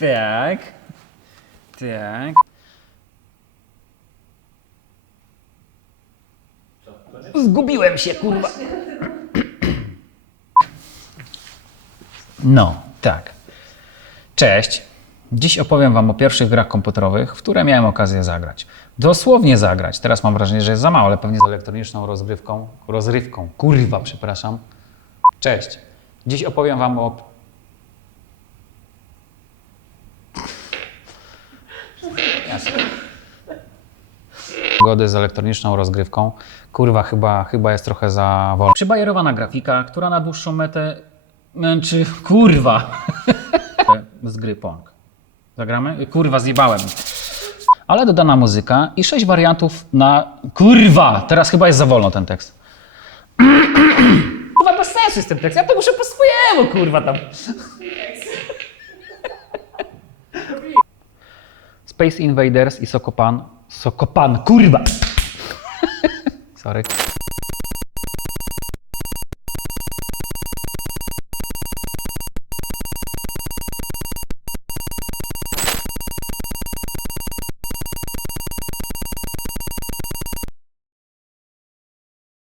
Tak. Tak. Zgubiłem się, kurwa. No, tak. Cześć. Dziś opowiem Wam o pierwszych grach komputerowych, w które miałem okazję zagrać. Dosłownie zagrać. Teraz mam wrażenie, że jest za mało, ale pewnie z elektroniczną rozgrywką. Rozrywką. Kurwa, przepraszam. Cześć. Dziś opowiem Wam o Gody z elektroniczną rozgrywką. Kurwa, chyba, chyba jest trochę za wolno. Przybajerowana grafika, która na dłuższą metę męczy. Kurwa! z gry Pong. Zagramy? Kurwa, zjebałem. Ale dodana muzyka i sześć wariantów na. Kurwa! Teraz chyba jest za wolno ten tekst. Kurwa, bez sensu jest ten tekst. Ja to muszę po swojemu, kurwa tam. Space Invaders i Sokopan. Sokopan, kurwa! Sorry.